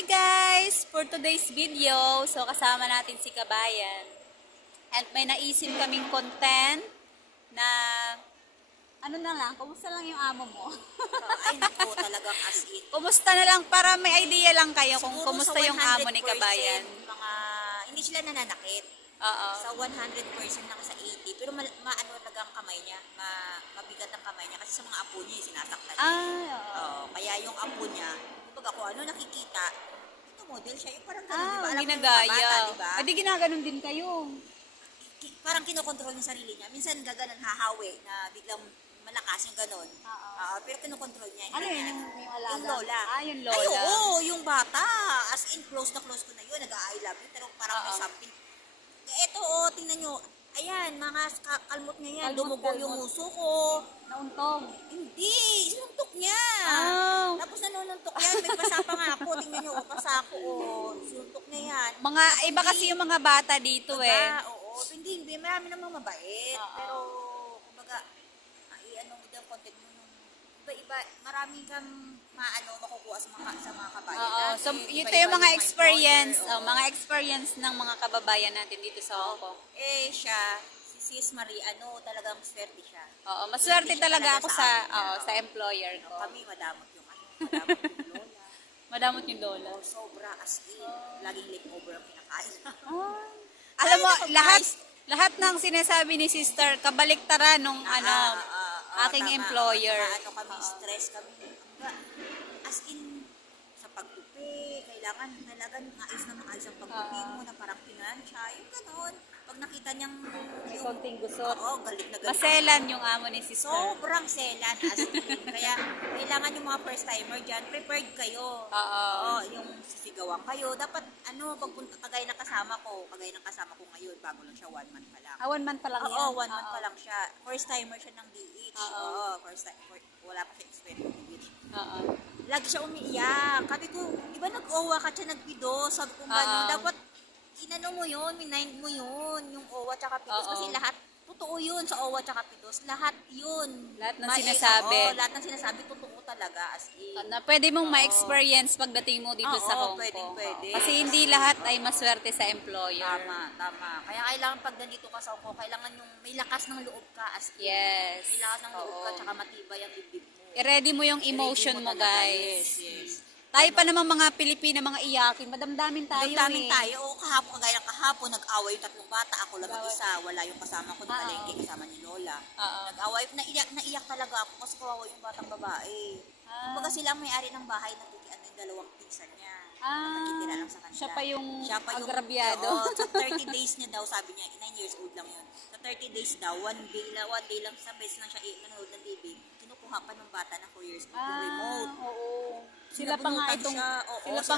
Hi guys! For today's video, so kasama natin si Kabayan. And may naisip kaming content na ano na lang, kumusta lang yung amo mo? Ay naku, talagang as in. Kumusta na lang para may idea lang kayo kung Siguro kumusta sa yung amo ni 100% Kabayan. Mga, hindi sila nananakit. Oo. Sa 100% lang sa 80. Pero maano talaga ang kamay niya. Mabigat ang kamay niya. Kasi sa mga apo niya, sinasaktan niya. Oo. Kaya yung apo niya, kapag ako nakikita, ito model siya. Yung parang ganun, diba? Alam mo yung mga ginagaya. bata, diba? Pwede ginaganon din kayo. Parang kinokontrol yung sarili niya. Minsan gaganon hahawi na biglang malakas yung ganon. Pero kinokontrol niya. Ano yun yung alaga? Yung lola. Yung lola. Ay, oo, yung bata. As in, close na close ko na yun. Nag-I love you. Pero parang may something. Ito, tingnan nyo. Ayan, mga kalmot niya yan. Dumugo yung uso ko. Nauntog. Hindi, sinuntok niya. Oh. Tapos nanununtok yan. May pasa pa nga ako. Tingnan nyo, pasa ko. Sinuntok niya yan. Mga iba kasi yung mga bata dito Oo, hindi. Marami namang mabait. Pero, kumbaga, ano mo daw content mo yung iba-iba. Maraming kang makukuha sa mga kabayan natin. So, ito yung mga experience, mga experience ng mga kababayan natin dito sa Hong Kong. Siya, si Sis Marie, talagang swerte siya. Maswerte Swerte siya talaga ako sa sa employer ko. Kami, madamot yung madamot yung lola. Madamot yung lola. Sobra as in. Laging leftover ang kinakain. Alam mo, lahat ng sinasabi ni sister, kabaliktaran nung aking tama. employer. Kami, stress kami. As in, sa pagtupi, kailangan talagang maayos na maayos ang pagtupi mo na parang pinansya. Yung ganon. Pag nakita niyang May konting gusot. galit na galit. Maselan yung amo ni sister. Sobrang selan as in. Kaya kailangan yung mga first timer dyan, prepared kayo. Yung sisigawan kayo. Dapat pagpunta kagaya ng kasama ko ngayon, bago lang siya, 1 month pa lang. 1 month pa lang yan? 1 month pa lang siya. First timer siya ng DH. First time. Wala pa siya experience ng DH. Lagi siya umiiyak. Sabi ko, di ba nag-OWA ka siya nagpido? Sabi ko gano'n. Dapat inano mo yun, minind mo yun, yung OWA tsaka pidos. Kasi lahat, totoo yun sa OWA tsaka pidos. Lahat yun. Lahat ng sinasabi. Lahat ng sinasabi, totoo talaga. As in. Na pwede mong ma-experience pagdating mo dito sa Hong Kong. Pwede. Kasi hindi lahat ay maswerte sa employer. Tama. Kaya kailangan pag nandito ka sa Hong Kong, kailangan yung may lakas ng loob ka. As in. Yes. May lakas ng loob ka, tsaka matibay ang dibdib mo. I-ready mo yung emotion mo, guys. Yes. Tayo pa naman mga Pilipina, mga iyakin. Madamdamin tayo tayo. Kagaya kahapon, nag-away yung 3 bata. Ako lang mag-isa. Wala yung kasama ko. Palengke kasama ni Lola. Nag-away. Naiyak talaga ako kasi kawawa yung batang babae. Kumbaga sila ang may-ari ng bahay. Nakikian yung 2 pinsan niya. Nakikitira lang sa kanila. Siya pa yung agrabyado. Sa 30 days niya daw, sabi niya, 9 years old lang yun. Sa 30 days daw, 1 day lang, sa best lang siya nanonood ng TV. Kinukuha pa ng bata na 4 years old yung remote. Sila pa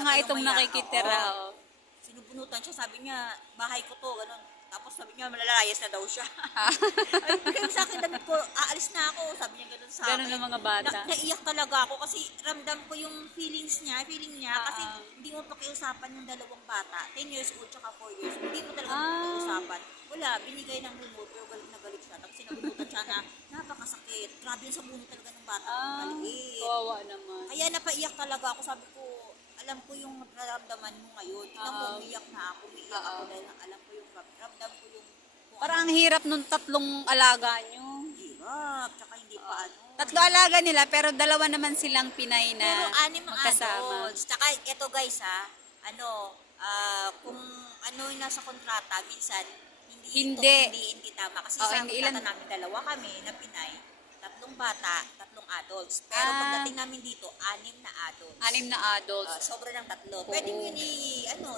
nga itong nakikitira. Sinubunutan siya, sabi niya, bahay ko to, ganun. Tapos sabi niya, malalayas na daw siya. Kaya sa akin, damit ko, aalis na ako. Sabi niya ganun sa akin. Ganun ng mga bata. Naiyak talaga ako kasi ramdam ko yung feeling niya. Kasi hindi mo pakiusapan yung 2 bata. 10 years old tsaka 4 years old. Hindi mo talaga pakiusapan. Wala, binigay ng remote pero galit na galit siya. Tapos sinabunutan siya na napakasakit. Grabe yung sabunot talaga ng bata. Maliit. Kawawa naman. Kaya napaiyak talaga ako. Sabi ko, alam ko yung nararamdaman mo ngayon. Tingnan mo, umiyak na ako. Umiyak ako dahil alam ko yung ramdam ko yung... Parang ang hirap nung 3 alaga nyo. Hirap. Tsaka hindi pa 3 alaga nila pero 2 naman silang Pinay na pero 6 ang magkasama. adults. Tsaka ito guys kung yung nasa kontrata, minsan hindi tama. Kasi sa kontrata namin 2 kami na Pinay, 3 bata, 3 adults. Pero pagdating namin dito, 6 na adults. 6 na adults. Sobra ng 3. Pwede mo yun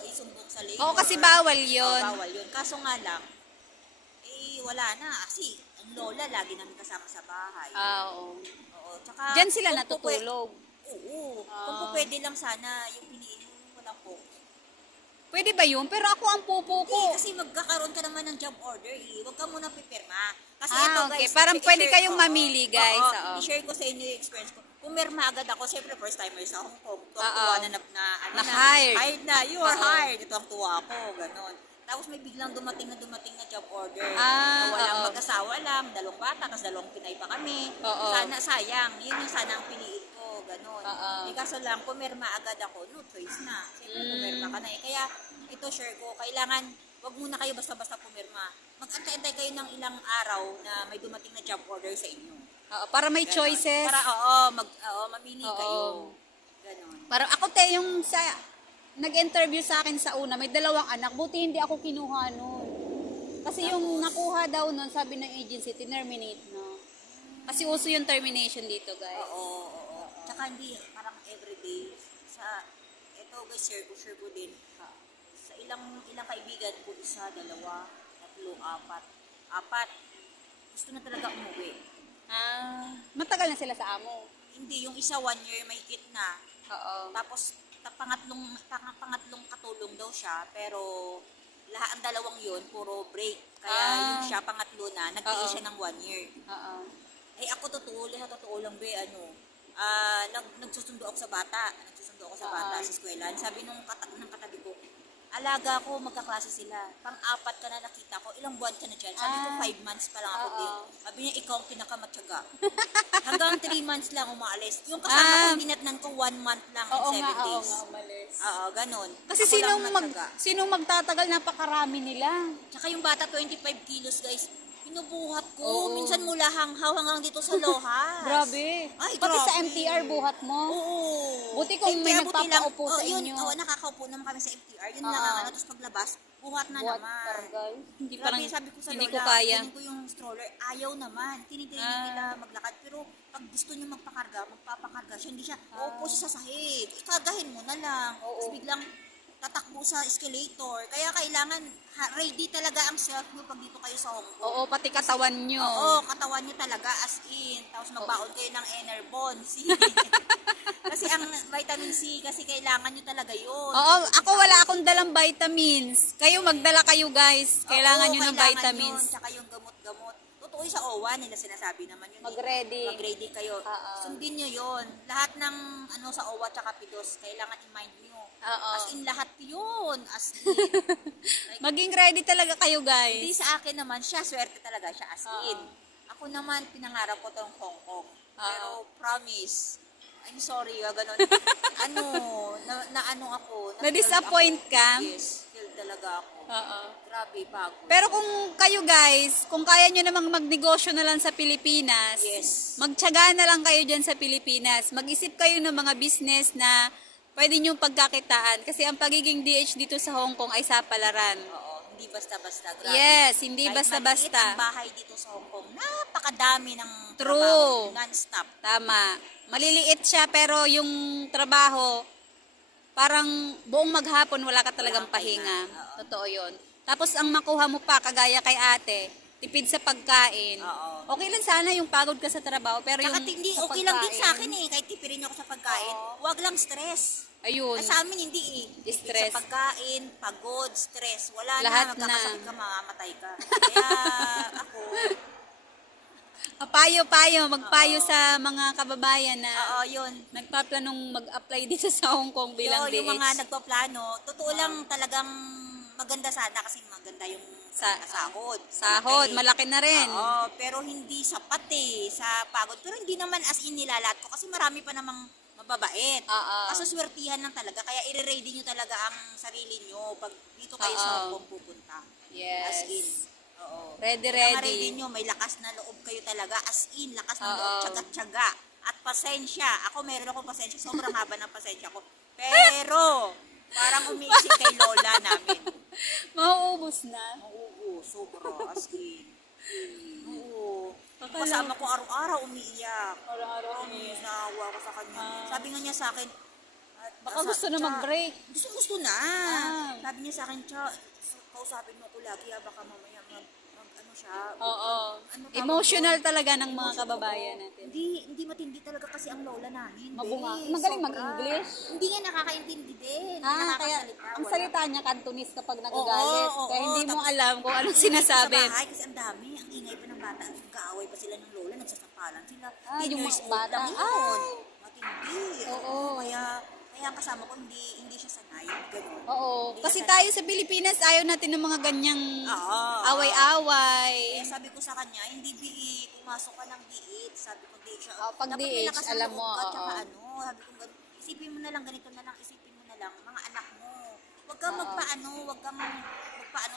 isumbong sa labor. Oo, kasi bawal yun. Bawal yun. Kaso nga lang, wala na. Kasi ang lola lagi namin kasama sa bahay. Oo. Tsaka, diyan sila natutulog. Kung pwede lang sana yung piniin mo, walang po. Pwede ba yun? Pero ako ang pupo ko. Kasi magkakaroon ka naman ng job order. Huwag ka muna pipirma. Kasi ito guys. Parang pwede kayong mamili guys. I-share ko sa inyo yung experience ko. Pumirma agad ako. Siyempre first timer sa Hong Kong. Tuwa na hired. Hired na. You are hired. Ito ang tuwa ko. Ganon. Tapos may biglang dumating na job order. Na walang mag-asawa lang, 2 bata, tapos 2 Pinay pa kami. Sana sayang. Yun yung sana ang piliin ko. gano'n. Oo. Kaso lang, pumirma agad ako, no choice na. Siyempre, pumirma ka na eh. Kaya, ito share ko, kailangan, wag muna kayo basta-basta pumirma. Mag-antay-antay kayo ng ilang araw na may dumating na job order sa inyo. Oo, para may Ganon. choices. Para, mamili Oo. kayo. Ganon. Para ako yung sa nag-interview sa akin sa una, may 2 anak, buti hindi ako kinuha nun. Kasi yung nakuha daw nun, sabi ng agency, terminate na. Kasi uso yung termination dito, guys. Oo. Tsaka hindi, parang everyday, ito guys, share ko din. Sa ilang kaibigan ko, 1, 2, 3, 4. Gusto na talaga umuwi. Matagal na sila sa amo. Hindi, yung isa 1 year may hit na. Oo. Tapos, pangatlong katulong daw siya, pero ang 2 yun, puro break. Kaya yung siya, pangatlo na, nagtigil siya ng 1 year. Oo. Eh ako totoo lang be, nagsusundo ako sa bata. Sa eskwela. Sabi ng katabi ko, alaga ko, magkaklase sila. Pang-4 ka na nakita ko, ilang buwan ka na dyan. Sabi ko, 5 months pa lang ako din. Sabi niya, ikaw ang pinakamatyaga. Hanggang 3 months lang umaalis. Yung kasama ko, dinatnan ko 1 month lang in 7 days. Oo nga, umalis. Oo, ganun. Kasi sinong magtatagal, napakarami nila. Tsaka yung bata, 25 kilos guys. Binubuhat ko. Minsan mula hanggang dito sa lohas. Grabe. Ay, Pati grabe. sa MTR buhat mo. Oo. Buti kung may nagpapaupo sa yun, inyo. Nakakaupo naman kami sa MTR. Yun lang ang tapos paglabas, buhat na Buhat naman. talaga. Hindi Grabe, parang, sabi ko sa hindi lola, ko kaya. kunin ko yung stroller, ayaw naman. Tinitraining nila maglakad. Pero pag gusto niya magpapakarga siya, hindi siya, uupo siya sa sahig. Ikagahin mo na lang. Tapos biglang tatakbo sa escalator. Kaya kailangan ready talaga ang self nyo pag dito kayo sa Hong Kong. Oo, pati katawan nyo. Oo, katawan nyo talaga as in. Tapos magbaon kayo ng Enerbon. Kasi ang vitamin C, kasi kailangan nyo talaga yun. Oo, ako wala akong dalang vitamins. Kayo magdala kayo, guys. Kailangan nyo ng vitamins. Yun, tsaka yung gamot-gamot. Totoo yung sa OWA nila sinasabi naman yun. Mag-ready. Mag-ready kayo. Sundin nyo yun. Lahat ng sa OWA tsaka PIDOS, kailangan i-mind nyo. As in lahat yun. As in. Maging ready talaga kayo, guys. Hindi sa akin naman, siya swerte talaga siya as in. Ako naman, pinangarap ko tong Hong Kong. Pero promise, I'm sorry, ganun. Ano ako. Na-disappoint ka? Yes, feel talaga ako. Grabe, bago. Pero kung kayo, guys, kung kaya nyo namang magnegosyo na lang sa Pilipinas, yes, magtyaga na lang kayo dyan sa Pilipinas. Mag-isip kayo ng mga business na pwede nyo pagkakitaan. Kasi ang pagiging DH dito sa Hong Kong ay sapalaran. Oo, hindi basta-basta. Grabe. Yes, hindi Kahit basta-basta. maliit ang bahay dito sa Hong Kong, napakadami ng True. trabaho, non-stop. Tama. Maliliit siya pero yung trabaho, parang buong maghapon wala ka talagang pahinga. Totoo yun. Tapos ang makuha mo pa, kagaya kay ate, tipid sa pagkain. Okay lang sana yung pagod ka sa trabaho, pero Saka yung hindi, sa okay lang din pagkain, sa akin eh, kahit tipirin ako sa pagkain, wag lang stress. Ayun. Sa amin hindi eh. Stress. Sa pagkain, pagod, stress. Wala Lahat na, magkakasakit na. ka, mamamatay ka. Kaya ako, magpayo sa mga kababayan na yun. nagpaplanong mag-apply dito sa Hong Kong bilang DH. Yung mga nagpaplano, totoo lang talagang maganda sana kasi maganda yung sahod. Sahod, malaki na rin. Oo, pero hindi sapat eh sa pagod. Pero hindi naman as in nilalat ko kasi marami pa namang mababait. Kaso swertihan lang talaga. Kaya i-ready nyo talaga ang sarili nyo pag dito kayo sa Hong Kong pupunta. Yes. As in. Oo. Ready. Ready nyo, may lakas na loob kayo talaga. As in, lakas na loob, tsaga-tsaga. At pasensya. Ako meron akong pasensya. Sobrang haba ng pasensya ko. Pero, parang umiisip kay lola namin. Mauubos na. Oo, sobra. As in. Oo. Kasama ko araw-araw umiiyak. Araw-araw Nawa ko sa kanya. Sabi nga niya sa akin, baka gusto na mag-break. Gusto na. Sabi niya sa akin, kausapin mo ko lagi, baka mamaya ano siya. Oo. Emotional talaga ng mga kababayan natin. Hindi matindi talaga kasi ang lola namin. Mabunga. Magaling mag-English. Hindi nga nakakaintindi din. Kaya ang salita niya Cantonese kapag nagagalit. Kaya hindi mo alam kung anong sinasabi. Sa bahay kasi ang dami, ang ingay pa ng bata. Nag-aaway pa sila ng lola, nagsasampalan sila. Yung years mga old bata. lang yun. Matindi. Oo. Kaya Kaya ang kasama ko, hindi siya sanay. Ganun. Oo. Hindi Kasi siya tayo sa Pilipinas, ayaw natin ng mga ganyang Oo. away-away. Kaya sabi ko sa kanya, hindi pumasok ka ng DH. Sabi ko, DH siya. Pag Dapat may DH, lakas ng alam loob mo, ka, tsaka oo. ano, sabi ko, isipin mo na lang, ganito na lang, isipin mo na lang, mga anak mo. Huwag kang magpaano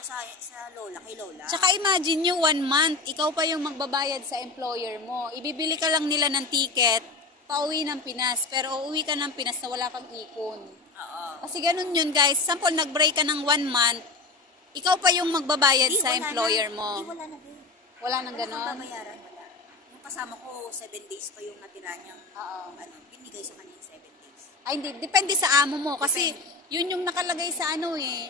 sa lola, kay lola. Tsaka imagine nyo, 1 month, ikaw pa yung magbabayad sa employer mo. Ibibili ka lang nila ng ticket, pauwi ng Pinas. Pero uuwi ka ng Pinas na wala kang ipon. Oo. Kasi ganun yun, guys. Sample, nag-break ka ng 1 month, ikaw pa yung magbabayad sa Wala employer na. mo. Wala na, babe. Wala nang Wala kang ganon. babayaran, wala. Yung kasama ko, 7 days pa yung natira niyang, Oo. binigay sa kanya yung 7 days. Ay, hindi. Depende sa amo mo. Kasi, yun yung nakalagay sa ano eh.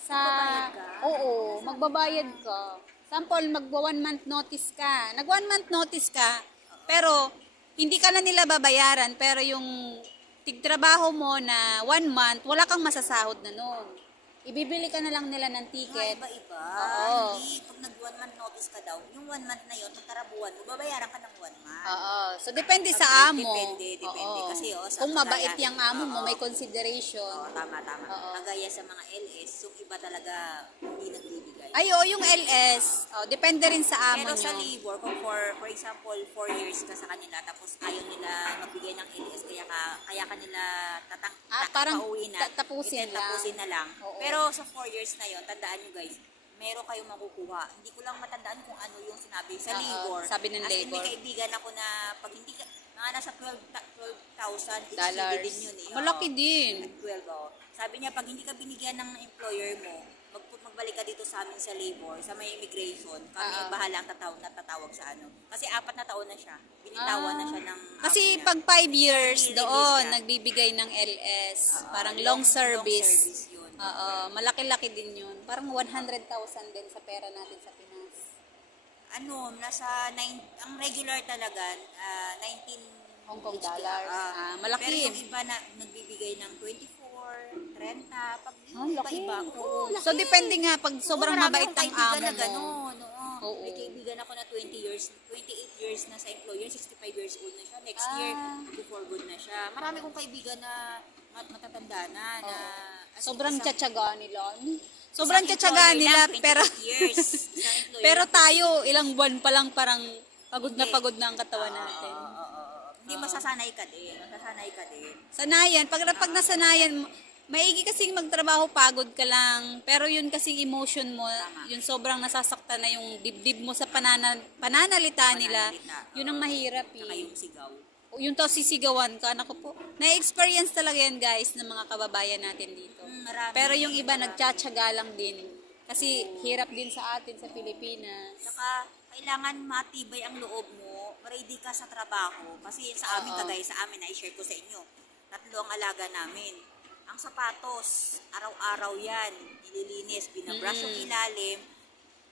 Sa... Magbabayad ka? Oo, magbabayad ka. Sample, magwa 1 month notice ka. Nag 1 month notice ka, pero hindi ka na nila babayaran, pero yung tigtrabaho mo na 1 month, wala kang masasahod na nun. Ibibili ka na lang nila ng ticket. Iba-iba. Oo. Hindi, pag nag 1 month notice ka daw, yung 1 month na yun, pag tarabuhan mo, babayaran ka ng 1 month. Oo. So, depende sa amo. Depende. Oo. Kasi, sa Kung mabait kagaya- yung amo mo, Oo. may consideration. Oo, tama. Oo. Kagaya sa mga LS, yung iba talaga hindi nagbibigay. Ay, oo, yung LS. Oh, depende rin sa amo Pero sa nyo. labor, kung for example, 4 years ka sa kanila, tapos ayaw nila magbigay ng LS, kaya kanila Parang pauwi na, tapusin tapusin na lang. Oo. Pero sa 4 years na yon, tandaan nyo guys, meron kayong makukuha. Hindi ko lang matandaan kung ano yung sinabi sa Oo, labor. sabi ng As in, labor. may kaibigan ako na pag hindi ka, mga nasa 12,000 Dollars. din yun eh. Malaki Oo. din. 12, oh. Sabi niya, pag hindi ka binigyan ng employer mo, magbalik ka dito sa amin sa labor, sa may immigration, kami yung bahala ang tatawag sa ano. Kasi 4 na taon na siya. Binitawan na siya ng Kasi amo niya. pag 5 years Release doon, siya. nagbibigay ng LS. Oo, Parang long long service. yun. Oo, malaki-laki din yun. Parang 100,000 din sa pera natin sa Pinas. Nasa ang regular talaga, 19 Hong Kong HK. dollars. Malaki. Pero yung iba na nagbibigay ng 24, 30, pag laki. iba-iba. Oo, laki. So, depende nga pag sobrang Oo, marami mabait akong ang kaibigan amo na mo. ganun, oo. Oo. May kaibigan ako na 28 years na sa employer, 65 years old na siya. Next year, for good na siya. Marami kong kaibigan na matatanda na. As in, Sobrang isang- tsatsyaga nila. Sobrang isang tsatsyaga employer nila, lang, 28 pero years. Isang employer pero lang. tayo, ilang buwan pa lang parang pagod na Hindi. pagod na ang katawan natin. Hindi, masasanay ka din. Sanayan, pag nasanayan mo, maigi kasing magtrabaho, pagod ka lang. Pero yun kasing emotion mo, yun sobrang nasasaktan na yung dibdib mo sa pananalita nila. Yun ang mahirap Saka eh. yung sigaw. Yung to sisigawan ka, naku po. Na-experience talaga yan guys ng mga kababayan natin dito. Marami. Pero yung iba nagtsatsaga lang din. Kasi hirap din sa atin sa Pilipinas. Saka, kailangan matibay ang loob mo, ready ka sa trabaho. Kasi sa amin, kagaya sa amin, na-share ko sa inyo, 3 ang alaga namin. Ang sapatos, araw-araw yan, nililinis, binabrush yung ilalim,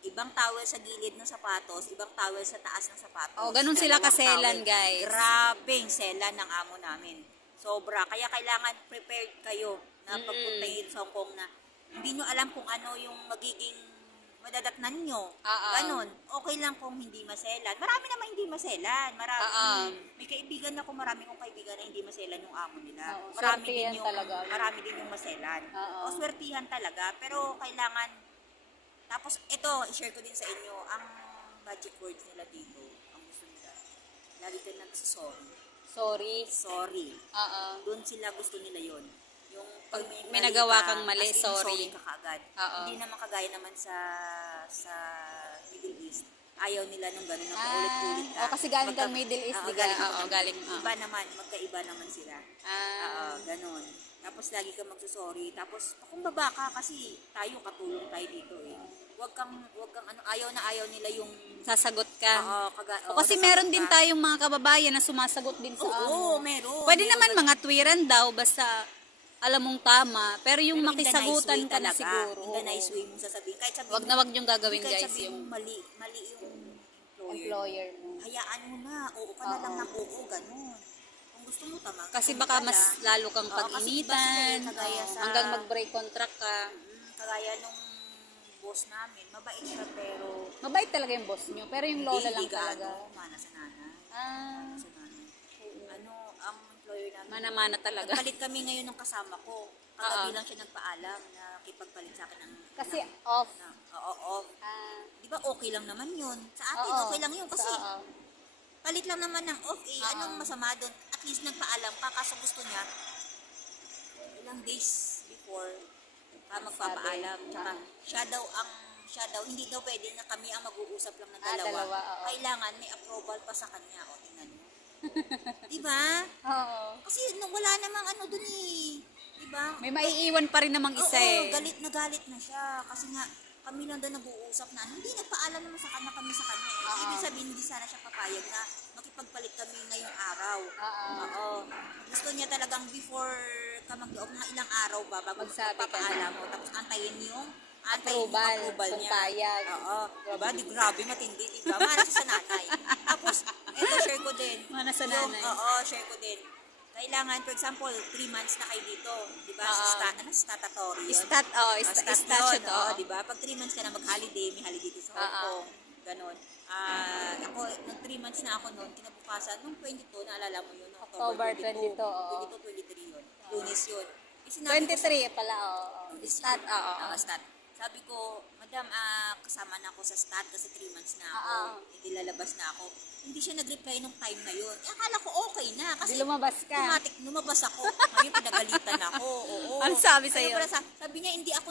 ibang towel sa gilid ng sapatos, ibang towel sa taas ng sapatos. Oh, ganun sila Dalawang kaselan, towel. guys. Grabing selan ng amo namin. Sobra. Kaya kailangan prepared kayo na pagpunta yun sa Hong Kong na hindi nyo alam kung ano yung magiging madadatnan nyo. Ganon. Okay lang kung hindi maselan. Marami naman hindi maselan. May kaibigan ako, marami kong kaibigan na hindi maselan yung amo nila. Swertihan talaga. Marami din yung maselan. O swertihan talaga. Pero kailangan, tapos ito, i-share ko din sa inyo, ang magic words nila dito, ang gusto nila. Lagi ka nagsasorry. Sorry. Doon sila gusto nila yon. Yung pag May nagawa kang mali, as in, sorry. ka kaagad. Oo. Hindi naman kagaya naman sa Middle East. Ayaw nila nung gano'n na paulit-ulit ka. kasi galing kang Middle East, di ka? Galing. Iba naman, magkaiba naman sila. Ganon. Tapos lagi ka magsusorry. Tapos, pakumbaba ka kasi tayo, katulong tayo dito eh. Huwag kang ayaw nila yung Sasagot ka. Kasi sasagot meron din ka. tayong mga kababayan na sumasagot din sa amo. Meron. Pwede naman mga twiran daw, basta alam mong tama. Pero yung Pero in the makisagutan nice way ka na talaga. siguro. In the nice way mo sasabihin. Kahit sabihin Wag na wag yung gagawin kahit guys sabihin yung mo mali yung employer. employer mo. Hayaan mo na. Oo ka na lang ng oo, ganun. Kung gusto mo tama. Kasi kung baka wala, mas lalo kang kasi iba pag-initan. sila eh, kagaya sa- Hanggang mag-break contract ka. Kagaya nung boss namin, mabait siya pero Mabait talaga yung boss nyo. Pero yung lola lang hindi talaga. mana sa nanay. Ah, Sa nanay. Ang employer namin. Mana-mana talaga. Nagpalit kami ngayon ng kasama ko. Kagabi lang siya nagpaalam na nakipagpalit sa akin ng... Kasi off. Oo, off. Di ba okay lang naman yun? Sa atin, Oo. okay lang yun. Kasi palit lang naman ng off eh. Oo. Anong masama doon? At least nagpaalam ka. Kaso gusto niya, ilang days before ka magpapaalam. Tsaka siya daw, hindi daw pwede na kami ang mag-uusap lang ng dalawa. Dalawa, oo. Kailangan may approval pa sa kanya. O, tingnan mo. Diba? Oo. Kasi wala namang ano dun eh. Diba? May maiiwan pa rin namang isa eh. galit na siya. Kasi nga, kami lang doon nag-uusap na. Hindi, nagpaalam naman sa kanya kami sa kanya eh. Oo. Ibig sabihin, hindi sana siya papayag na makipagpalit kami ngayong araw. Oo. Gusto niya talagang before ka mag-off mga ilang araw ba bago Magsabi ka magpapaalam mo. Tapos antayin yung Approval niya. payag. Oo. Diba? Di grabe, matindi. Diba? Mana siya sa nanay. Tapos, eto, share ko din. Mana sa nanay. Oo, share ko din. Kailangan, for example, 3 months na kayo dito. Diba? Statatory yun. Statute. Oo, diba? Pag 3 months ka na mag-holiday, may holiday dito sa Hong Kong. Ganon. Ako, nung 3 months na ako noon, kinabukasan, nung 22, naalala mo yun, October 22, oo. 22, 23 yun. Lunes yun. 23 pala, oo. Stat, oo. Stat. Sabi ko, madam, kasama na ako sa stat kasi 3 months na ako. Hindi lalabas na ako. Hindi siya nag-reply nung time na yun. Akala ko okay na. Kasi lumabas ka. automatic, lumabas ako. Ngayon, pinagalitan ako. Oo. Ano sabi sa'yo? Sabi niya, hindi ako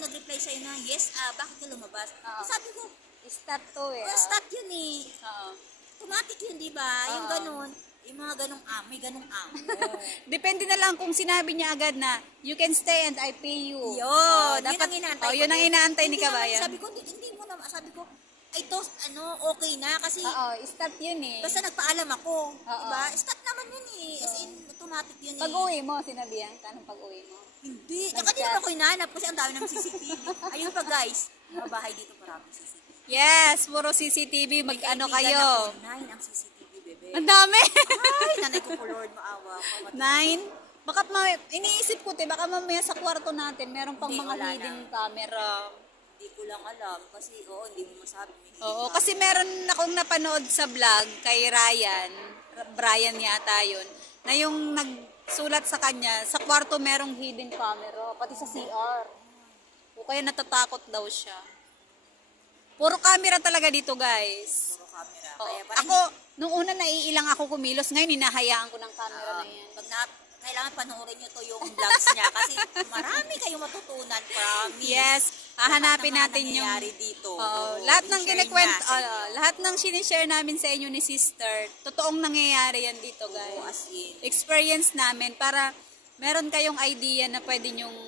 nag-reply sa'yo na, yes, bakit ka lumabas? Sabi ko, Stat to eh. stat yun eh. Oo. Automatic yun, di ba? Yung ganun. Yung mga ganong may ganong Depende na lang kung sinabi niya agad na you can stay and I pay you. Yun, dapat, yun ang inaantay ni Kabayan. Sabi ko, hindi mo naman, sabi ko, ay to, okay na, kasi, start yun eh. basta nagpaalam ako, diba? Start naman yun eh, as in, automatic yun eh. Pag-uwi mo, sinabihan ka nung pag-uwi mo. Hindi, tsaka di naman ako hinahanap kasi ang dami naman CCTV. Ayun pa guys, mga bahay dito marami CCTV. Yes, puro CCTV, mag-ano kayo. 9 ang CCTV, bebe. Ang dami. Ay, nanay ko po Lord, maawa ko. 9? Baka iniisip ko, baka mamaya sa kwarto natin, meron pang Hindi, mga wala hidden camera. Hindi ko lang alam kasi hindi mo masabi. Oo, kasi meron akong napanood sa vlog kay Brian yata yun, na yung nagsulat sa kanya, sa kwarto merong hidden camera, pati sa CR. O kaya natatakot daw siya. Puro camera talaga dito, guys. Puro camera. Oo. Kaya parang Ako, nung una naiilang ako kumilos, ngayon hinahayaan ko ng camera na yan. Kailangan panoorin nyo to yung vlogs niya kasi marami kayong matutunan, promise. Yes, hahanapin natin yung nangyayari dito. lahat ng i-share kinikwento, niya sa inyo. lahat ng sinishare namin sa inyo ni sister, totoong nangyayari yan dito, guys. as in. Experience namin para meron kayong idea na pwede nyong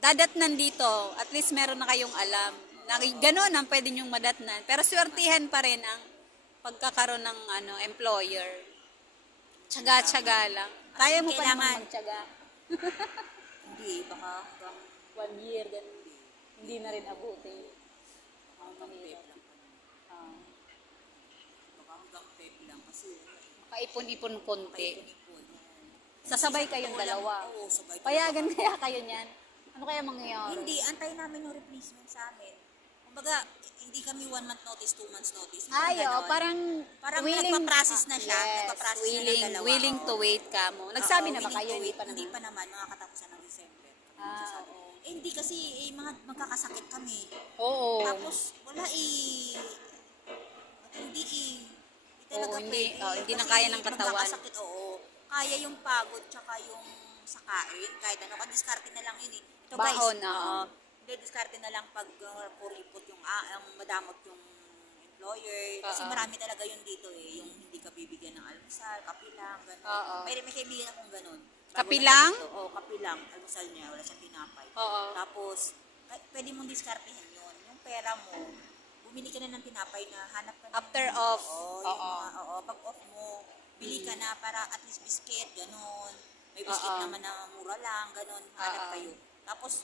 dadatnan dito. At least meron na kayong alam. Ganon ang pwede nyong madatnan. Pero swertihan pa rin ang pagkakaroon ng employer. Tsaga-tsaga lang. Kaya mo pa naman magtsaga. Hindi, baka hanggang 1 year, ganun. Hindi na rin abutin. Feb lang. Baka hanggang Feb lang kasi Makaipon-ipon konti. ipon-ipon. Sasabay kayong dalawa. Oo, sabay. Payagan kaya kayo niyan? Ano kaya mangyayari? Hindi, antay namin yung replacement sa amin. Kumbaga, hindi kami 1 month notice, 2 months notice. Ay, parang willing, nagpa-process na siya. yes, Nagpa-process na ng dalawa. willing to wait ka mo. Nagsabi na ba kayo? Hindi pa Hindi naman. pa naman, mga katapusan ng December. Oo. Hindi kasi, magkakasakit kami. Oo. Tapos, wala matindi Hindi talaga hindi. pwede. Hindi na Kasi kaya ng katawan. Magkakasakit, Kaya yung pagod, tsaka yung sakain. Kahit diskarte na lang yun eh. Ito Bahon, guys, oo. Hindi, diskarte na lang pag puripot yung madamot yung employer. Kasi Oo. marami talaga yun dito eh. Yung hindi ka bibigyan ng almusal, kapilang, gano'n. Oo. May kaibigan akong gano'n. Kapilang? Oo, kapilang. Almusal niya, wala siyang tinapay. Oo. Tapos, pwede mong diskartehan yun. Yung pera mo, bumili ka na ng tinapay na hanap ka After off. Pag off mo, bili ka na para at least biscuit, gano'n. May biscuit naman na mura lang, gano'n. Hanap kayo. Tapos,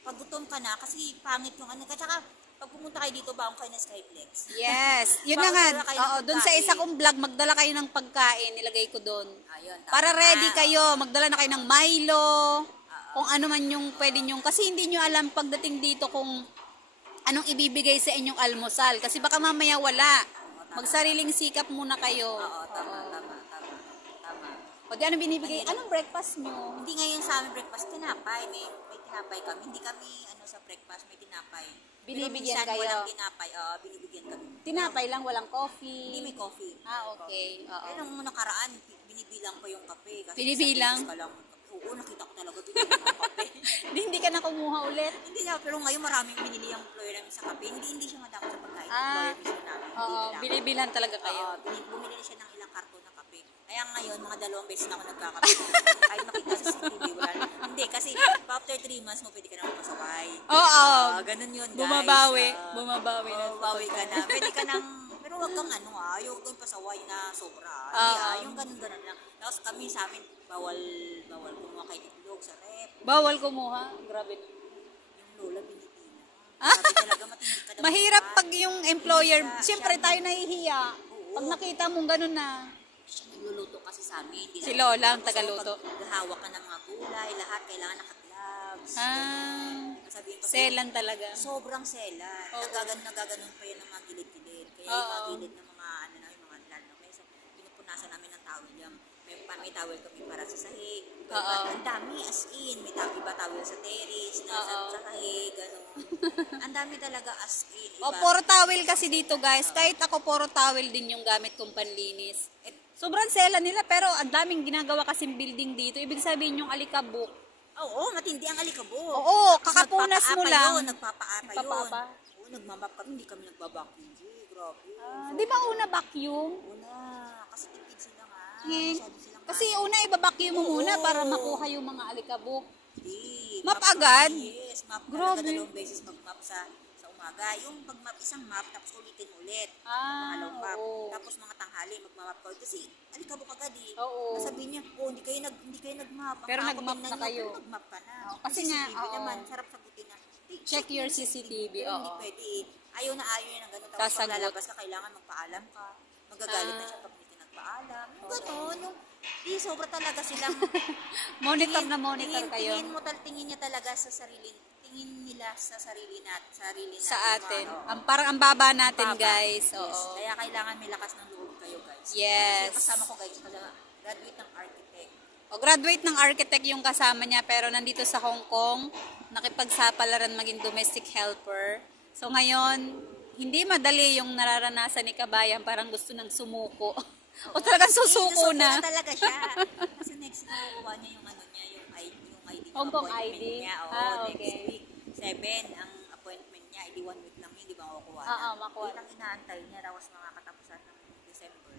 pag gutom ka na, kasi pangit yung Tsaka, pag pumunta kayo dito, baong kayo na Skyflex. Yes. Yun na Baon nga. dala kayo ng Doon sa pagkain. isa kong vlog, magdala kayo ng pagkain. Nilagay ko doon. Ayun. Para ready kayo. Magdala na kayo ng Milo. Kung ano man yung pwede nyong. Kasi hindi nyo alam pagdating dito kung anong ibibigay sa inyong almusal. Kasi baka mamaya wala. tama. Magsariling sikap muna kayo. Oo, tama. O di ano binibigay? Anong breakfast nyo? Hindi ngayon sa amin breakfast, tinapay. May tinapay kami. Hindi kami sa breakfast, may tinapay. Binibigyan Pero minsan kayo? walang tinapay. Binibigyan kami. Tinapay lang, walang coffee? Hindi may coffee. Okay. Oo. Pero nung nakaraan, binibilang ko yung kape. Kasi Binibilang? isang beses ka lang. Oo, nakita ko talaga binibilang yung kape. Hindi ka na kumuha ulit? Hindi na, pero ngayon maraming binili yung employer namin sa kape. Hindi siya madami sa pagkain. Ah, Employer mismo namin. Oo, Hindi lang. binibilhan talaga kayo. Bumili na siya ng ilang karton ng kape. Kaya ngayon, mga 2 beses na ako nagkakape. Kahit makita sa CCTV, wala na. Hindi, kasi after 3 months mo, pwede ka na magpasaway. Oo. Ganun yun, guys. Bumabawi na. Bumabawi ka na. Pwede ka nang, pero wag kang yung kang pasaway na sobra. Yung ganun lang. Tapos kami sa amin, bawal kumuha kay itlog sa rep. Bawal kumuha? Grabe na. Yung lola binibina. Sabi talaga, matindi ka daw. Mahirap naman. pag yung employer, Hindi siya- siyempre siya- tayo nahihiya. Pag nakita mong ganun na. Siya nagluluto kasi sa amin. Si Lola ang tagaluto. Pag hahawak ka ng mga gulay, lahat kailangan naka-gloves. Sabihin pa sa'yo, Selan talaga. sobrang selan. Oo. Nagaganon pa yan ng mga gilid-gilid. Kaya yung mga gilid ng mga, yung mga lalo na mesa, pinupunasan namin ng towel yan. May towel kami para sa sahig. Oo. Ang dami, as in. May iba towel sa terrace, sa sahig, gano'n. Ang dami talaga as in. O, puro towel kasi dito guys. Kahit ako, puro towel din yung gamit kong panlinis. Sobrang sela nila, pero ang daming ginagawa kasing building dito. Ibig sabihin yung alikabok. Oo, matindi ang alikabok. Oo, kakapunas mo lang. Nagpapaapa Nagpapaapa. yun. Oo, nagmamap kami. Hindi kami nagbabacuum. Grabe. Di ba una vacuum? Una, kasi tipid sila nga. Eh, Masyado silang kasi una ibabacuum mo muna Oo. para makuha yung mga alikabok. hindi. Map kami. agad? Yes, map. Grabe. Grabe. 2 beses mag-map sa umaga. Yung pag-map, isang map, tapos ulitin ulit. Pangalawang map. Oo. Tapos mga tanghali, mag-map ka. Kasi alikabok agad eh. Oo. Sabihin niya, hindi kayo nag-map. Ang Pero ako, nag-map tingnan na niyo, kayo. pero nag-map ka na. Kasi nga, CCTV oo. naman, sarap sagutin na. Check your CCTV, Pero hindi oo. pwede eh. Ayaw na ng gano'n. Tapos Sasagot. pag lalabas ka, kailangan magpaalam ka. Magagalit na siya pag hindi ka nagpaalam. Yung gano'n, sobra talaga silang Monitor na monitor kayo. tingin niya talaga sa sarili, tingin nila sa sarili natin. Sa atin. Oo. Parang ang baba natin, Baba. guys. Yes. Oo. Kaya kailangan may lakas ng loob kayo, guys. Yes. Kasi kasama ko, guys, graduate ng architect. O, graduate ng architect yung kasama niya, pero nandito sa Hong Kong, nakipagsapalaran maging domestic helper. So ngayon, hindi madali yung nararanasan ni Kabayan, parang gusto nang sumuko. O talagang susuko na. Talaga siya. Kasi next na kukuha niya yung yung ID Hong Kong appointment ID? niya. Oo, Okay. next week. 7 ang appointment niya. ID 1 week lang yun, di ba makukuha na? Oo, makuha. Yun ang inaantay niya raw sa mga katapusan ng December.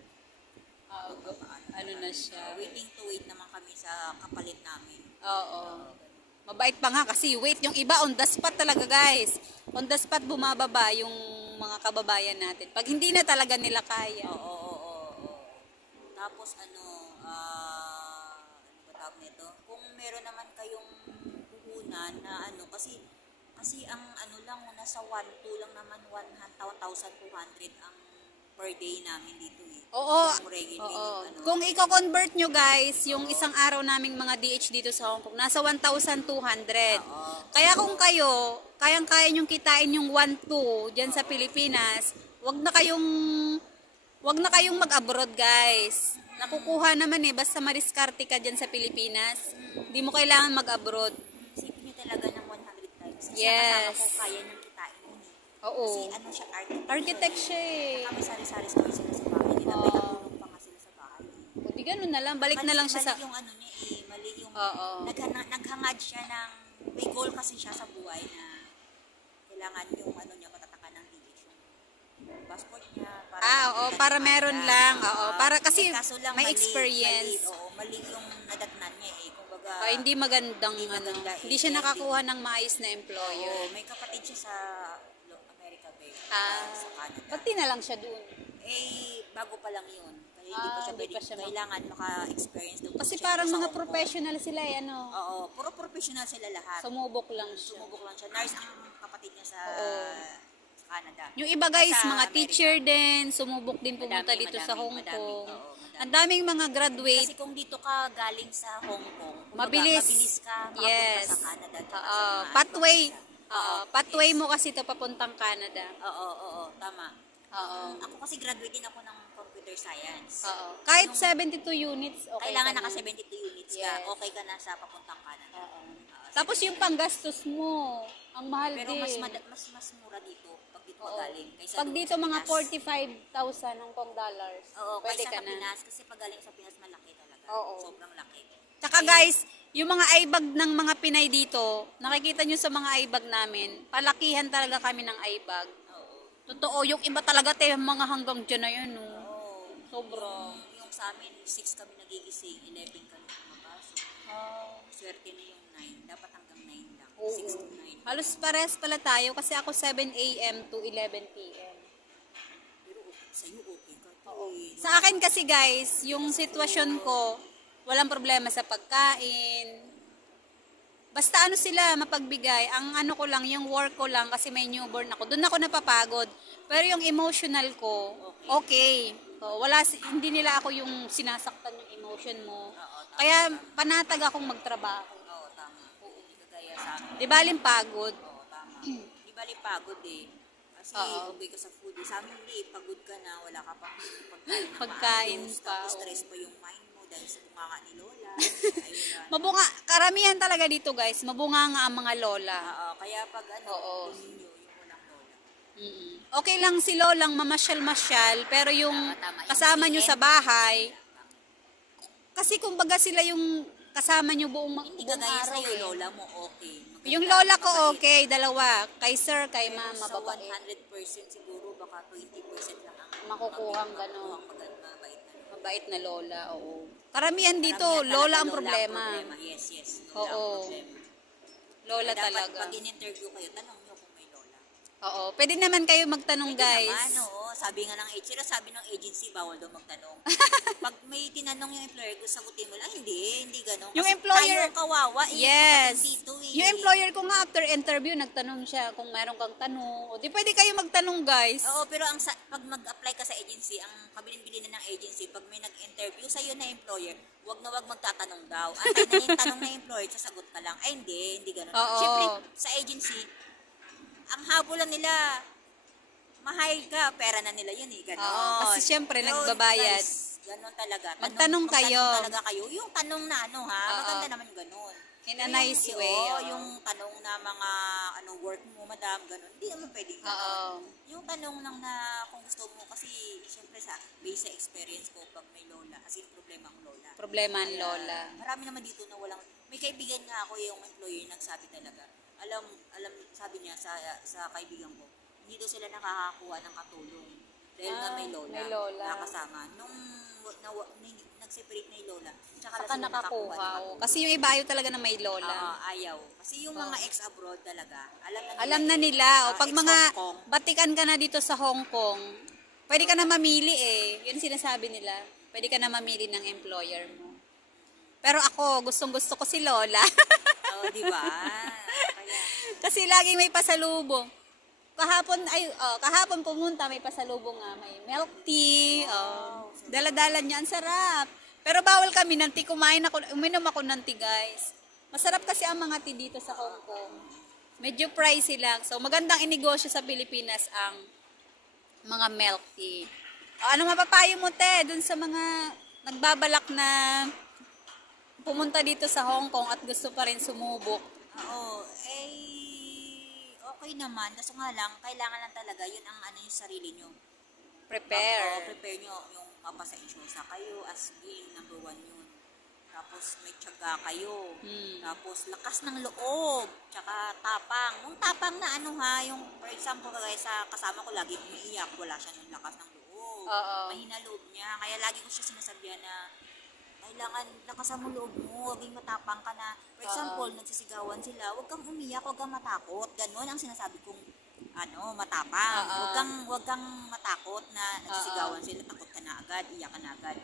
Ano na siya. Waiting to wait naman kami sa kapalit namin. Oo. Mabait pa nga kasi wait, yung iba on the spot talaga guys. On the spot bumababa yung mga kababayan natin. Pag hindi na talaga nila kaya. Oo. Tapos ano ba tawag nito? Kung meron naman kayong puhunan na kasi ang lang nasa 1.2 lang naman 1,200 ang per day namin dito eh. Oo. Yung regular, Oo. Kung i-convert nyo guys, yung isang araw naming mga DH dito sa Hong Kong, nasa 1,200. Kaya kung kayo, kayang-kaya nyong kitain yung 1,200 dyan sa Pilipinas, wag na kayong mag-abroad guys. Nakukuha naman basta mariskarte ka dyan sa Pilipinas. Hindi mo kailangan mag-abroad. Isipin nyo talaga ng 100 times. Kasi Yes. kasama ko kaya niyang kitain yun eh. Oo. Kasi siya, architect. Architect siya Kami sari-sari store sila sa bahay nila. May katulong pa nga sila sa bahay. O di ganun na lang, balik na lang siya sa... Mali yung niya eh. Mali yung... Oo. Naghangad siya ng... May goal kasi siya sa buhay na kailangan yung niya matatakan ng DH yung passport niya. Para meron lang. Oo, para kasi kaso lang may experience. Mali yung nadatnan niya eh. Kumbaga, Hindi magandang hindi siya nakakuha ng maayos na employer. may kapatid siya sa America Bay. Sa Canada. Ba't di na lang siya dun? Bago pa lang yun. Kaya hindi pa siya hindi pwede, pa siya kailangan maka-experience doon. Kasi Siya parang sa mga Hong Kong. professional sila Oo, puro professional sila lahat. Sumubok lang siya. Sumubok lang siya. Nurse ang kapatid niya sa Canada. Yung iba guys, Sa mga America. teacher din, sumubok din pumunta dito sa Hong Kong. Oo, madami. Ang daming mga graduate. Kasi kung dito ka galing sa Hong Kong, kumbaga, Mabilis. mabilis ka makapunta Yes. sa Canada. tsaka sa Oo, mga pathway. visa. Pathway mo kasi to papuntang Canada. Oo, tama. Oo. Ako kasi graduate din ako ng computer science. Oo. Kahit 72 units, okay Kailangan ka na. naka 72 units ka, Yes. okay ka na sa papuntang kanan. Oo. Tapos yung panggastos mo, ang mahal Pero din. mas mura dito pag dito Oo. magaling kaysa Pag doon dito sa mga Pinas. 45,000 ng pong dollars. Oo, Pwede kaysa ka sa na. Pinas kasi pag galing sa Pinas malaki talaga. Oo. Sobrang laki. Tsaka guys, yung mga eyebag ng mga Pinay dito, nakikita nyo sa mga eyebag namin, palakihan talaga kami ng eyebag. Oo. Totoo, yung iba talaga mga hanggang dyan na yun. No? Oo. Sobra. Yung sa amin, 6 kami nagigising, 11 kami pumapasok. Swerte na yung 9. Dapat hanggang 9 lang. Oo. 6 to 9. Halos pares pala tayo kasi ako 7 a.m. to 11 p.m. Pero sa'yo okay ka. Sa akin kasi guys, yung sitwasyon ko, walang problema sa pagkain. Basta ano sila, mapagbigay. Ang ano ko lang, yung work ko lang kasi may newborn ako. Doon ako napapagod. Pero yung emotional ko, okay. So, hindi nila ako yung sinasaktan yung emotion mo. Kaya panatag akong magtrabaho. Oo, tama. Hindi kagaya sa amin. Di ba pagod? Oo, tama. Di bali pagod eh. Kasi Oo. okay ka sa food. Sa amin hindi, pagod ka na, wala ka pang pagkain na Pagkain maayos. pa, Tapos oo. stress pa yung mind mo dahil sa bunganga ni Lola. Ayun lang. Mabunga, karamihan talaga dito guys, mabunga nga ang mga lola. Oo, kaya pag ano, Oo. kunin nyo yung walang Lola. Mm-mm. Okay lang si lolang mamasyal-masyal, pero yung Tama. Yung kasama nyo CN, sa bahay, kasi kumbaga sila yung kasama nyo buong hindi buong kagaya araw sa'yo, eh. Lola mo okay. Maganda, Yung lola ko mabait. okay, dalawa. Kay sir, kay Pero mama, sa babae. 100% siguro, baka 20% lang ang Makukuhang ganon. mabait na Lola. Mabait na lola, oo. Karamihan dito, Karamihan lola talaga ang problema. Yes, yes. Lola Oo. ang problema. Lola Kaya dapat talaga. pag in-interview kayo, tanong nyo kung may lola. Oo, pwede naman kayo magtanong Pwede guys. naman, oo. Sabi nga ng agency, sabi ng agency, bawal daw magtanong. Pag may tinanong yung employer ko, sagutin mo lang, hindi gano'n. Yung Kasi employer- tayo ang kawawa, Yes. kapatid dito eh. Yung employer ko nga after interview, nagtanong siya kung meron kang tanong. O di pwede kayo magtanong guys. Oo, pero pag mag-apply ka sa agency, ang kabilin-bilin ng agency, pag may nag-interview sa'yo na employer, wag na wag magtatanong daw. Antay na yung tanong na employer, sasagot ka lang. Ay, hindi gano'n. Oo. Siyempre, sa agency, ang habulan nila, mahal ka, pera na nila yun eh, gano'n. Oo, kasi syempre, Pero, nagbabayad. guys, gano'n talaga. Magtanong kayo. Magtanong talaga kayo. Yung tanong na ano ha, Oo. maganda naman gano'n. In a nice way. Oo. Yung tanong na mga work mo, madam, gano'n. Hindi naman pwedeng Oo. gano'n. Yung tanong lang na kung gusto mo, kasi syempre based sa experience ko, pag may lola, kasi problema ang lola. Problema ang Kaya, lola. marami naman dito na walang, may kaibigan nga ako yung employer nagsabi talaga. Alam, sabi niya sa kaibigan ko, hindi daw sila nakakakuha ng katulong. Dahil nga may lola. may lola. Nakasama. Nung nag-separate na yung lola, tsaka Saka sila nakakuha. ng Oo. Kasi yung iba ayaw talaga na may lola. ayaw. Kasi yung mga ex-abroad talaga, Alam na nila. O, pag mga Ex-Hong Kong, batikan ka na dito sa Hong Kong, pwede ka na mamili eh. Yun sinasabi nila. Pwede ka na mamili ng employer mo. Pero ako, gustong-gusto ko si Lola. di ba? Kaya, Kasi laging may pasalubong. Kahapon pumunta, may pasalubong nga. May milk tea. Dala-dala niya. Ang sarap. Pero bawal kami ng tea. Uminom ako ng tea, guys. Masarap kasi ang mga tea dito sa Hong Kong. Medyo pricey lang. So, magandang inegosyo sa Pilipinas ang mga milk tea. Ano mapapayo mo, te? Dun sa mga nagbabalak na pumunta dito sa Hong Kong at gusto pa rin sumubok. okay naman. Kaso nga lang, kailangan lang talaga, yun ang yung sarili nyo. Prepare. Prepare nyo yung mapasensyosa kayo as being number one yun. Tapos may tiyaga kayo. Tapos lakas ng loob. Tsaka tapang. Yung tapang na yung for example, kagaya sa kasama ko, lagi umiiyak. Wala siya ng lakas ng loob. Oo. Mahina loob niya. Kaya lagi ko siya sinasabihan na kailangan lakasan mo loob mo, huwag matapang ka na. For example, nagsisigawan sila, huwag kang umiyak, huwag kang matakot. Ganon ang sinasabi kong matapang. Huwag kang matakot na nagsisigawan sila, takot ka na agad, iyak ka na agad.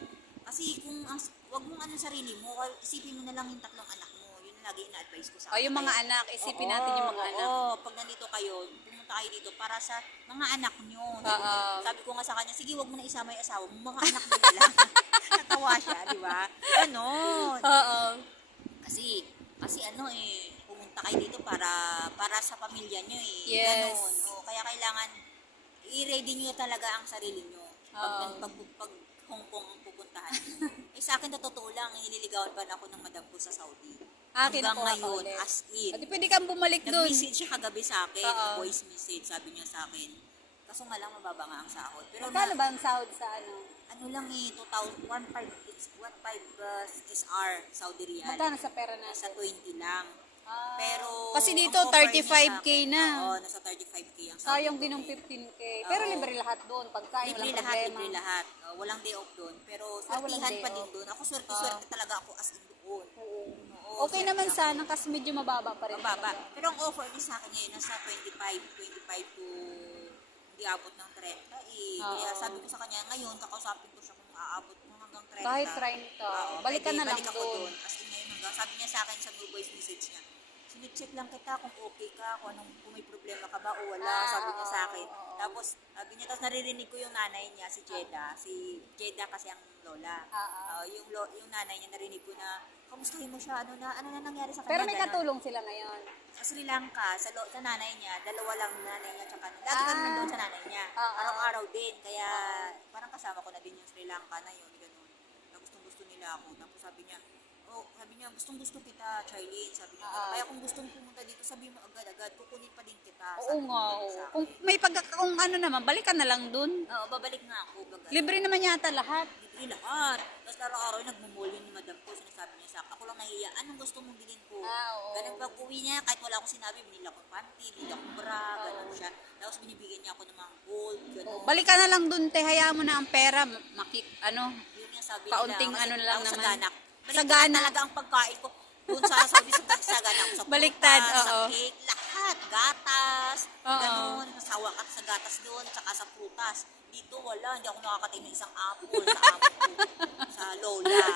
Kasi kung huwag mong sarili mo, isipin mo na lang yung tatlong anak mo. Yun lagi ina-advise ko sa Yung mga anak, isipin natin yung mga anak. pag nandito kayo, pumunta kayo dito para sa mga anak nyo. Sabi ko nga sa kanya, sige, huwag mo na isama yung asawa mo, mga anak mo na lang. Natawa siya, di ba? Ganon. Oo. Kasi pumunta kayo dito para sa pamilya nyo eh. Yes. Ganon. Kaya i-ready nyo talaga ang sarili nyo. Pag Hong Kong ang pupuntahan nyo. Sa akin na totoo lang, nililigawan pa na ako ng madam ko sa Saudi. Hanggang ngayon, as in. At pwede kang bumalik doon. Nag-message siya kagabi sa akin, voice message, sabi niya sa akin. Kaso nga lang, mababa nga ang sahod. Pero magkano ba ang sahod sa ano? Ano lang 2,000, 1.5 SR, Saudi Riyal. Magkano sa pera na? Nasa 20 lang. Pero kasi dito 35k na. Oo, nasa 35k ang sahod. Sayang din ng 15k. Pero libre lahat doon, pagkain, walang problema. Libre lahat. Walang day off doon. Pero swertihan pa din doon. Ako swerte talaga ako as in doon. Okay naman sana kasi medyo mababa pa rin. Mababa. Pero ang offer niya sa akin ngayon nasa 25 to hindi abot ng 30 eh. Kaya sabi ko sa kanya, ngayon kakausapin ko siya kung aabot mo hanggang 30. Kahit 30. Balik ka na lang doon. As in ngayon hanggang, sabi niya sa akin sa new voice message niya, check lang kita kung okay ka, kung may problema ka ba o wala, sabi niya sa akin. Tapos, sabi niya, tapos naririnig ko yung nanay niya, si Jeda kasi ang lola. Yung nanay niya, narinig ko na, kamustahin mo siya, ano na nangyari sa kanya? Pero may katulong sila ngayon. Sa Sri Lanka, sa nanay niya, dalawa lang nanay niya, tsaka lagi kami nandun sa nanay niya. Araw-araw din, kaya parang kasama ko na din yung Sri Lanka na yun, ganun. Na gustong-gusto nila ako. Tapos sabi niya, gustong-gusto kita, Charlene, sabi niya. Kaya kung gustong pumunta dito, sabi mo agad-agad, kukunin pa din kita. Oo nga. Kung may kung ano naman, balik ka na lang dun. Oo, babalik nga ako. Libre naman yata lahat. Libre lahat. Tapos araw-araw nagmumul yun ni madam ko, sinasabi niya sa akin, ako lang nahiya, anong gusto mong bilhin ko? Ganun pag uwi niya, kahit wala akong sinabi, binila ko panty, binila ko bra, ganun siya. Tapos binibigyan niya ako ng mga gold, ganun. Balik ka na lang dun, te, hayaan mo na ang pera, Yun yung sabi kaunting nila, ano na lang naman. Baliktad talaga ang pagkain ko. Doon sa sabi sa sagana ko sa baliktad, sa cake, lahat, gatas, ganun, sawa ka sa gatas doon, tsaka sa prutas. Dito wala, hindi ako nakakatingin ng isang apple sa amo ko, sa lola.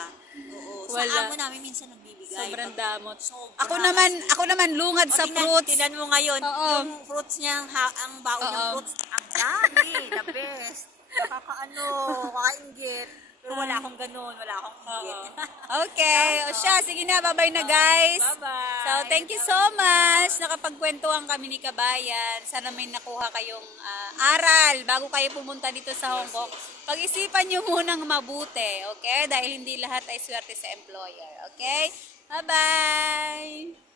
Oo, sa amo namin minsan nagbibigay. Sobrang damot. Sobra. Ako naman lungad sa fruits. Tinan mo ngayon, yung fruits niya, ang baon ng fruits, ang dami, the best. Nakakaano, kakaingit. Pero wala akong ganun, wala akong ingit. Okay, o siya, sige na, bye-bye na guys. Bye-bye. So, thank you so much. Nakapagkwentuhan kami ni Kabayan. Sana may nakuha kayong aral bago kayo pumunta dito sa Hong Kong. Pag-isipan nyo munang mabuti, okay? Dahil hindi lahat ay swerte sa employer, okay? Bye-bye!